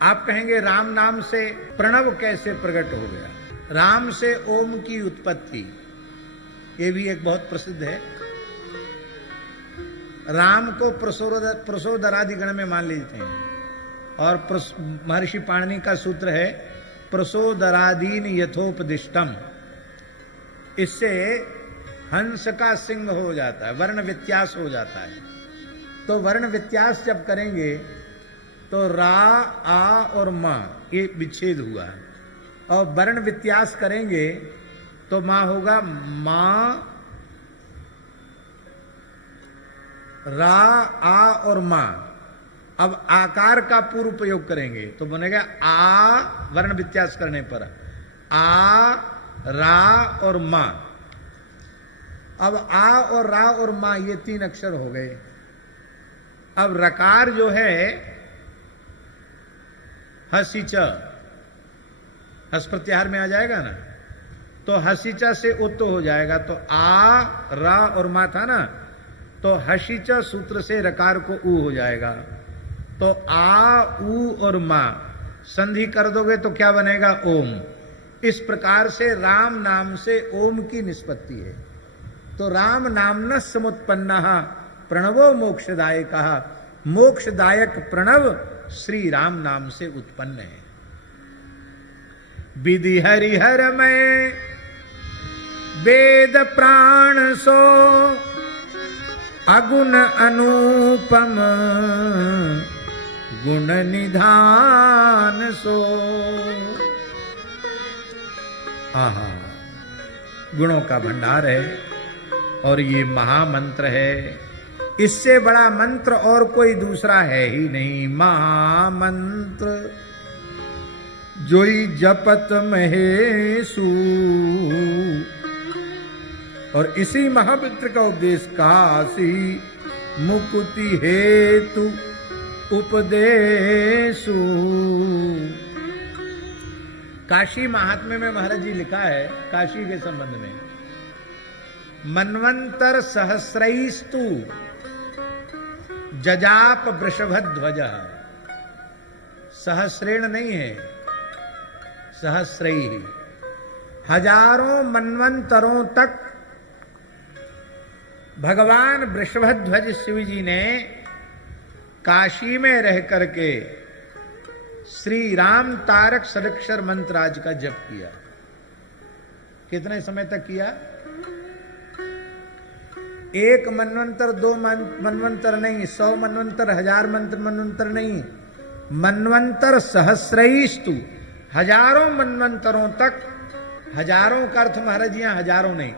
आप कहेंगे राम नाम से प्रणव कैसे प्रकट हो गया? राम से ओम की उत्पत्ति, ये भी एक बहुत प्रसिद्ध है। राम को प्रसोदरादि गण में मान लेते हैं, और महर्षि पाणिनि का सूत्र है प्रसोदरादीन यथोपदिष्टम। इससे हंस का सिंह हो जाता है, वर्ण व्यत्यास हो जाता है। तो वर्ण व्यत्यास जब करेंगे तो रा, आ और मां ये विच्छेद हुआ है, और वर्ण व्यत्यास करेंगे तो मां होगा मां, रा, आ और मां। अब आकार का पूर्व प्रयोग करेंगे तो बनेगा आ, वर्ण व्यत्यास करने पर आ, रा और मां। अब आ और रा और मां ये तीन अक्षर हो गए। अब रकार जो है हसीच, हस प्रत्याहार में आ जाएगा ना, तो हसीचा से उत्त हो जाएगा। तो आ, रा और मां था ना, तो हसीचा सूत्र से रकार को ऊ हो जाएगा। तो आ, ऊ और मां संधि कर दोगे तो क्या बनेगा? ओम। इस प्रकार से राम नाम से ओम की निष्पत्ति है। तो राम नामन समुत्पन्न प्रणवो मोक्षदायक, मोक्षदायक प्रणव श्री राम नाम से उत्पन्न है। विधि हरिहर में वेद प्राण सो, अगुण अनुपम गुण निधान सो। आहा, गुणों का भंडार है और ये महामंत्र है। इससे बड़ा मंत्र और कोई दूसरा है ही नहीं। महामंत्र जोई जपत महेशु, और इसी महामंत्र का उपदेश काशी मुक्ति हेतु उपदेशु। काशी महात्म्य में महाराज जी लिखा है काशी के संबंध में, मनवंतर सहस्रैस्तु जजाप वृषभध्वज। सहस्रेण नहीं है, सहस्रई। हजारों मनवंतरों तक भगवान वृषभध्वज शिव जी ने काशी में रह करके श्री राम तारक सदक्षर मंत्र आज का जप किया। कितने समय तक किया? एक मनवंतर, दो मनवंतर नहीं, 100 मनवंतर, 1000 मनवंतर नहीं, मनवंतर सहस्रैस्तु, हजारों मनवंतरों तक। हजारों का अर्थ महाराज जी हजारों नहीं,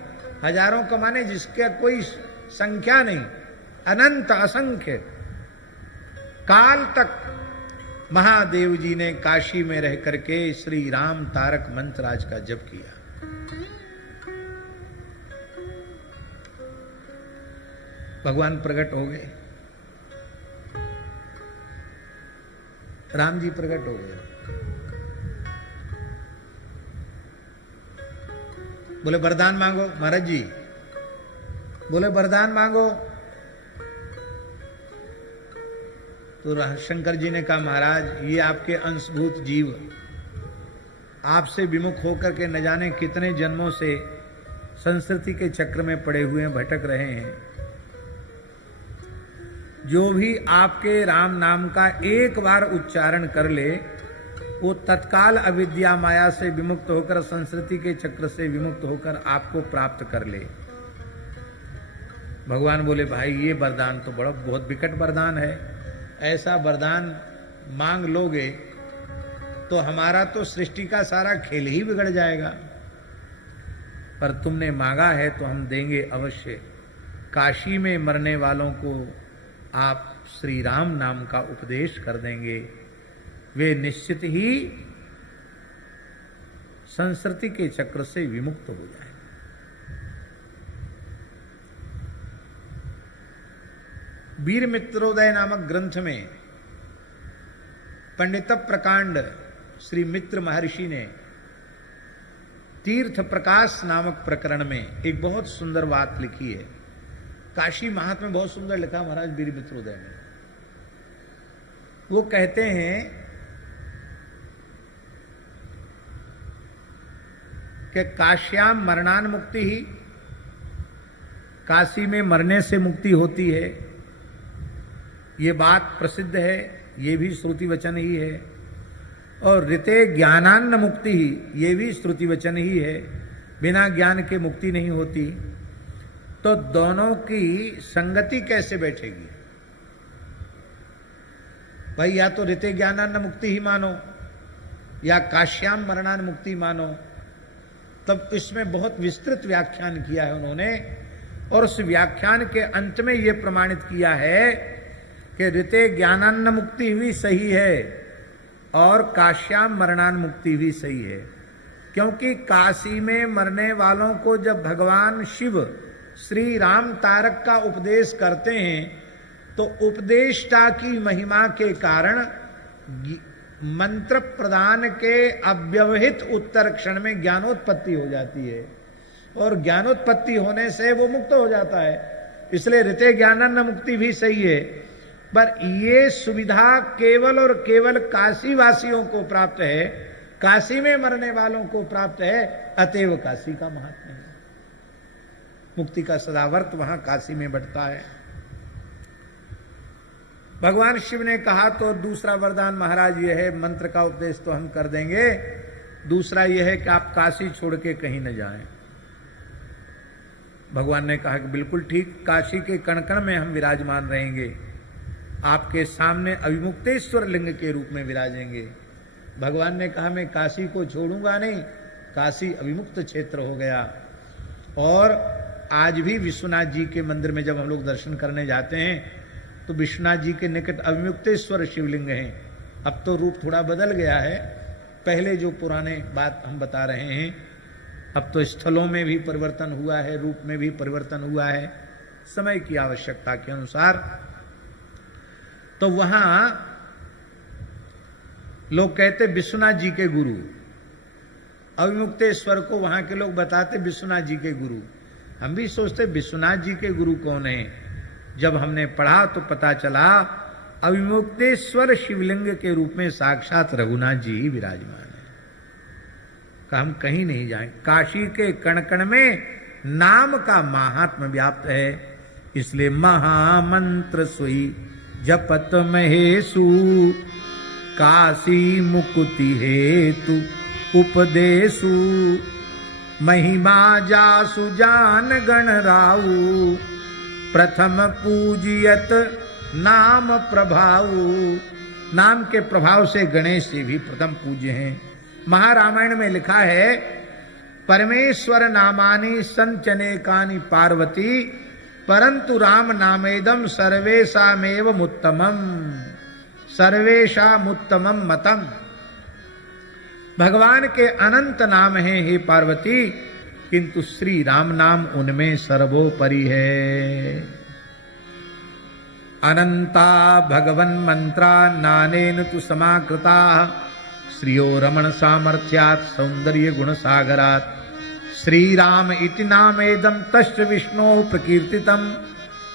हजारों का माने जिसका कोई संख्या नहीं, अनंत असंख्य काल तक महादेव जी ने काशी में रह करके श्री राम तारक मंत्र आज का जप किया। भगवान प्रकट हो गए, राम जी प्रकट हो गए। बोले वरदान मांगो महाराज जी, बोले वरदान मांगो। तो शंकर जी ने कहा महाराज ये आपके अंशभूत जीव आपसे विमुख होकर के न जाने कितने जन्मों से संस्कृति के चक्र में पड़े हुए हैं, भटक रहे हैं। जो भी आपके राम नाम का एक बार उच्चारण कर ले वो तत्काल अविद्या माया से विमुक्त होकर, संस्कृति के चक्र से विमुक्त होकर आपको प्राप्त कर ले। भगवान बोले भाई ये वरदान तो बड़ा बहुत विकट वरदान है, ऐसा वरदान मांग लोगे तो हमारा तो सृष्टि का सारा खेल ही बिगड़ जाएगा। पर तुमने मांगा है तो हम देंगे अवश्य। काशी में मरने वालों को आप श्री राम नाम का उपदेश कर देंगे, वे निश्चित ही संस्कृति के चक्र से विमुक्त हो जाएंगे। वीर मित्रोदय नामक ग्रंथ में पंडित प्रकांड श्री मित्र महर्षि ने तीर्थ प्रकाश नामक प्रकरण में एक बहुत सुंदर बात लिखी है। काशी महात्म्य में बहुत सुंदर लिखा महाराज वीर मित्रोदय ने। वो कहते हैं कि काश्याम मरणान मुक्ति ही, काशी में मरने से मुक्ति होती है, ये बात प्रसिद्ध है, ये भी श्रुति वचन ही है। और ऋते ज्ञानान्न मुक्ति ही, ये भी श्रुति वचन ही है, बिना ज्ञान के मुक्ति नहीं होती। तो दोनों की संगति कैसे बैठेगी भाई? या तो ऋते ज्ञानान्न मुक्ति ही मानो या काश्याम मरणान मुक्ति मानो। तब इसमें बहुत विस्तृत व्याख्यान किया है उन्होंने, और उस व्याख्यान के अंत में यह प्रमाणित किया है कि ऋते ज्ञानान्न मुक्ति भी सही है और काश्याम मरणान मुक्ति भी सही है। क्योंकि काशी में मरने वालों को जब भगवान शिव श्री राम तारक का उपदेश करते हैं तो उपदेष्टा की महिमा के कारण मंत्र प्रदान के अव्यवहित उत्तर क्षण में ज्ञानोत्पत्ति हो जाती है, और ज्ञानोत्पत्ति होने से वो मुक्त हो जाता है। इसलिए ऋते ज्ञानान्न मुक्ति भी सही है, पर ये सुविधा केवल और केवल काशी वासियों को प्राप्त है, काशी में मरने वालों को प्राप्त है। अतएव काशी का महात्म्य है, मुक्ति का सदावर्त वहां काशी में बढ़ता है। भगवान शिव ने कहा तो दूसरा वरदान महाराज यह है, मंत्र का उपदेश तो हम कर देंगे, दूसरा यह है कि आप काशी छोड़ के कहीं न जाएं। भगवान ने कहा कि बिल्कुल ठीक, काशी के कण कण में हम विराजमान रहेंगे, आपके सामने अविमुक्तेश्वर लिंग के रूप में विराजेंगे। भगवान ने कहा मैं काशी को छोड़ूंगा नहीं, काशी अविमुक्त क्षेत्र हो गया। और आज भी विश्वनाथ जी के मंदिर में जब हम लोग दर्शन करने जाते हैं तो विश्वनाथ जी के निकट अविमुक्तेश्वर शिवलिंग हैं। अब तो रूप थोड़ा बदल गया है, पहले जो पुराने बात हम बता रहे हैं, अब तो स्थलों में भी परिवर्तन हुआ है, रूप में भी परिवर्तन हुआ है, समय की आवश्यकता के अनुसार। तो वहां लोग कहते विश्वनाथ जी के गुरु, अविमुक्तेश्वर को वहां के लोग बताते विश्वनाथ जी के गुरु। हम भी सोचते विश्वनाथ जी के गुरु कौन है, जब हमने पढ़ा तो पता चला अविमुक्तेश्वर शिवलिंग के रूप में साक्षात रघुनाथ जी ही विराजमान है। हम कहीं नहीं जाएं, काशी के कण कण में नाम का महात्म्य व्याप्त है। इसलिए महामंत्र सोई जपत महेशु, काशी मुकुति हेतु उपदेशु, महिमा जासु जान गण राऊ, प्रथम पूजियत नाम प्रभाऊ। नाम के प्रभाव से गणेश जी भी प्रथम पूज्य हैं। महारामायण में लिखा है परमेश्वर नामानि संचनेकानि पार्वती, परंतु राम नामेदम सर्वेशामेव उत्तमम, सर्वेशाम उत्तमम मतम। भगवान के अनंत नाम हैं हे पार्वती, किंतु श्री राम नाम उनमें सर्वोपरि है। अनंता भगवन मंत्रा नानेन तु समाकृता, श्रियो रमण सामर्थ्यात् सौंदर्य गुण सागरात्, श्री राम इति नामेदं तस्य विष्णो प्रकीर्तितम्,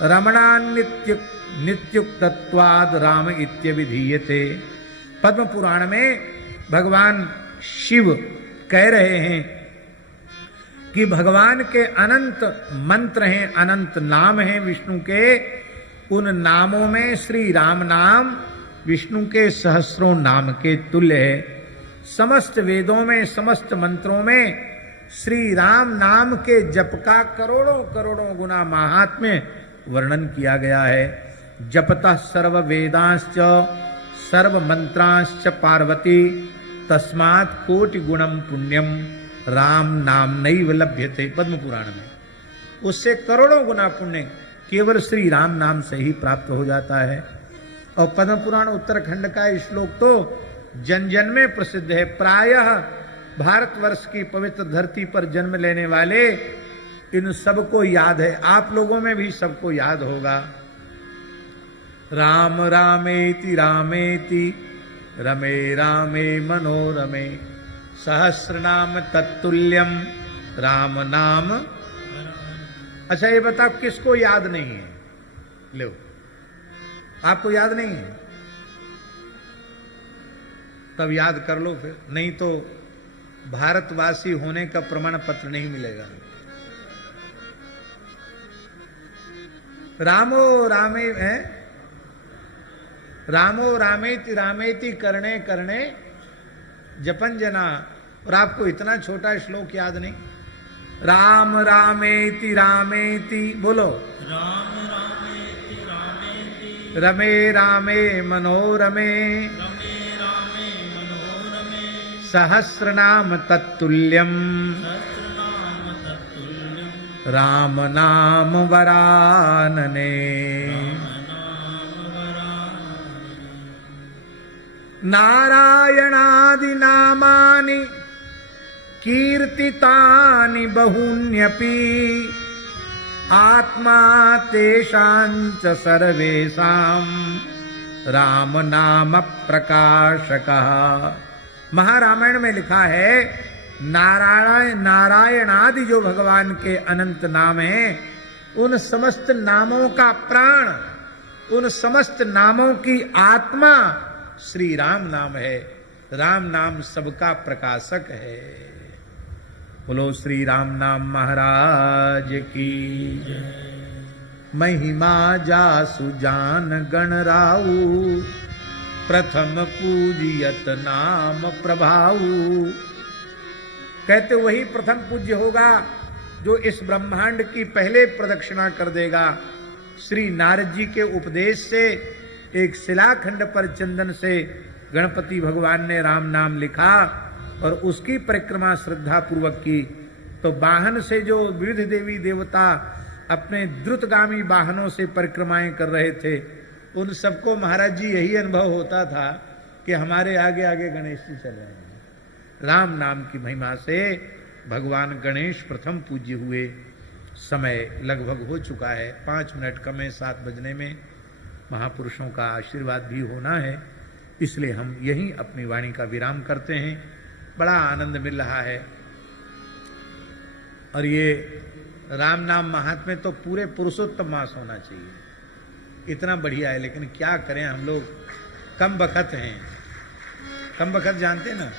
रमणान्नित्य नित्युक्तत्वाद् राम इत्यभिधीयते। पद्म पुराण में भगवान शिव कह रहे हैं कि भगवान के अनंत मंत्र हैं, अनंत नाम हैं विष्णु के। उन नामों में श्री राम नाम विष्णु के सहस्रों नाम के तुल्य है। समस्त वेदों में, समस्त मंत्रों में श्री राम नाम के जप का करोड़ों करोड़ों गुना महात्म्य वर्णन किया गया है। जपतः सर्व वेदांश्च सर्व मंत्रांश्च पार्वती, तस्मात् कोटि गुणम पुण्यम राम नाम नैव लभ्यते। पद्म पुराण में उससे करोड़ों गुना पुण्य केवल श्री राम नाम से ही प्राप्त हो जाता है। और पद्म पुराण उत्तराखंड का श्लोक तो जन जन में प्रसिद्ध है। प्रायः भारतवर्ष की पवित्र धरती पर जन्म लेने वाले इन सबको याद है, आप लोगों में भी सबको याद होगा। राम रामेति रामेति रमे रामे मनोरमे, सहस्रनाम तत्तुल्यम राम नाम। अच्छा ये बताओ किसको याद नहीं है? लो, आपको याद नहीं है तब याद कर लो फिर, नहीं तो भारतवासी होने का प्रमाण पत्र नहीं मिलेगा। रामो रामे है, रामो रामेति रामेति करणे करणे जपन जना। और आपको इतना छोटा श्लोक याद नहीं? राम रामेति रामेति, बोलो राम रामेति रामेति रमे रामे मनोरमे रमे रामे मनोरमे सहस्रनाम तत्तुल्यम सहस्रनाम तत्तुल्यं राम नाम वरानने। नाम वरानने। नारायणादि नामानि कीर्तितानि बहून्यपि आत्मा तेषांच सर्वेषां राम नाम प्रकाशकः। महारामायण में लिखा है नारायण आदि जो भगवान के अनंत नाम हैं, उन समस्त नामों का प्राण, उन समस्त नामों की आत्मा श्री राम नाम है। राम नाम सबका प्रकाशक है। बोलो श्री राम नाम महाराज की। महिमा जासु जान गण राऊ, प्रथम पूजियत नाम प्रभाऊ। कहते वही प्रथम पूज्य होगा जो इस ब्रह्मांड की पहले प्रदक्षिणा कर देगा। श्री नारद जी के उपदेश से एक शिलाखंड पर चंदन से गणपति भगवान ने राम नाम लिखा और उसकी परिक्रमा श्रद्धा पूर्वक की, तो वाहन से जो वृद्ध देवी देवता अपने द्रुतगामी वाहनों से परिक्रमाएं कर रहे थे, उन सबको महाराज जी यही अनुभव होता था कि हमारे आगे आगे गणेश जी चल रहे हैं। राम नाम की महिमा से भगवान गणेश प्रथम पूज्य हुए। समय लगभग हो चुका है, 5 मिनट कम है 7 बजने में। महापुरुषों का आशीर्वाद भी होना है, इसलिए हम यहीं अपनी वाणी का विराम करते हैं। बड़ा आनंद मिल रहा है। और ये राम नाम महात्म्य तो पूरे पुरुषोत्तम मास होना चाहिए, इतना बढ़िया है। लेकिन क्या करें, हम लोग कम बखत हैं। कम बखत जानते ना,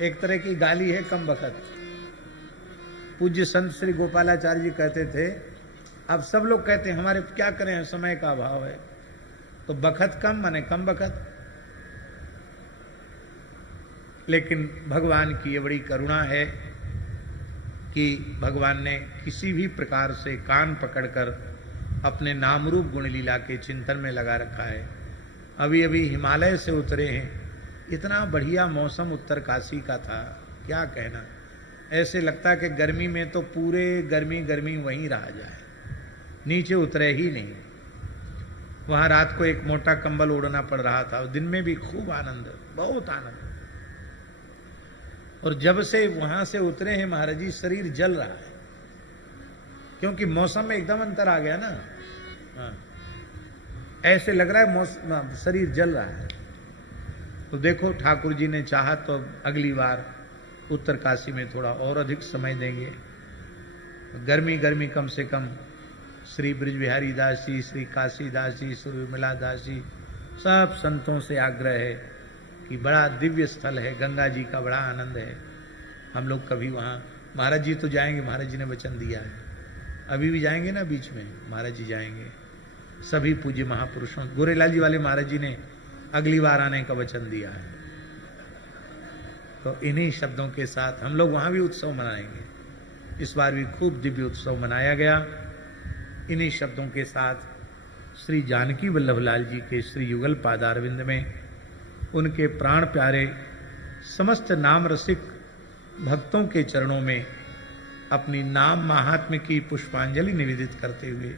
एक तरह की गाली है कम बखत। पूज्य संत श्री गोपालाचार्य जी कहते थे, अब सब लोग कहते हैं हमारे क्या करें, समय का अभाव है, तो बखत कम माने कम बखत। लेकिन भगवान की ये बड़ी करुणा है कि भगवान ने किसी भी प्रकार से कान पकड़कर अपने नाम रूप गुण लीला के चिंतन में लगा रखा है। अभी अभी हिमालय से उतरे हैं, इतना बढ़िया मौसम उत्तर काशी का था, क्या कहना। ऐसे लगता कि गर्मी में तो पूरे गर्मी गर्मी वहीं रहा जाए, नीचे उतरे ही नहीं। वहां रात को एक मोटा कंबल ओढ़ना पड़ रहा था, और दिन में भी खूब आनंद, बहुत आनंद। और जब से वहां से उतरे हैं महाराज जी, शरीर जल रहा है, क्योंकि मौसम में एकदम अंतर आ गया ना। हाँ, ऐसे लग रहा है शरीर जल रहा है। तो देखो ठाकुर जी ने चाहा तो अगली बार उत्तर काशी में थोड़ा और अधिक समय देंगे। गर्मी गर्मी कम से कम श्री ब्रिज बिहारी दास जी, श्री काशी दास जी, श्री विमला दास जी, सब संतों से आग्रह है कि बड़ा दिव्य स्थल है, गंगा जी का बड़ा आनंद है। हम लोग कभी वहाँ, महाराज जी तो जाएंगे, महाराज जी ने वचन दिया है, अभी भी जाएंगे ना बीच में, महाराज जी जाएंगे। सभी पूज्य महापुरुषों, गोरेलाल जी वाले महाराज जी ने अगली बार आने का वचन दिया है। तो इन्हीं शब्दों के साथ हम लोग वहाँ भी उत्सव मनाएंगे। इस बार भी खूब दिव्य उत्सव मनाया गया। इन्हीं शब्दों के साथ श्री जानकी वल्लभलाल जी के श्री युगल पादारविंद में उनके प्राण प्यारे समस्त नाम रसिक भक्तों के चरणों में अपनी नाम महात्म्य की पुष्पांजलि निवेदित करते हुए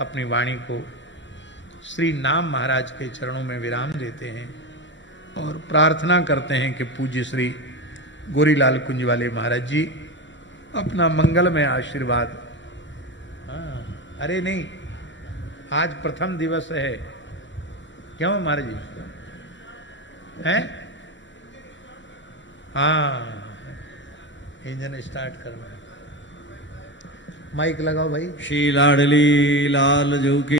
अपनी वाणी को श्री नाम महाराज के चरणों में विराम देते हैं और प्रार्थना करते हैं कि पूज्य श्री गोरीलाल कुंज वाले महाराज जी अपना मंगलमय आशीर्वाद। अरे नहीं, आज प्रथम दिवस है, क्यों महाराज जी हैं? हाँ, इंजन स्टार्ट करना है, माइक लगाओ भाई। श्री लाडली लाल जो की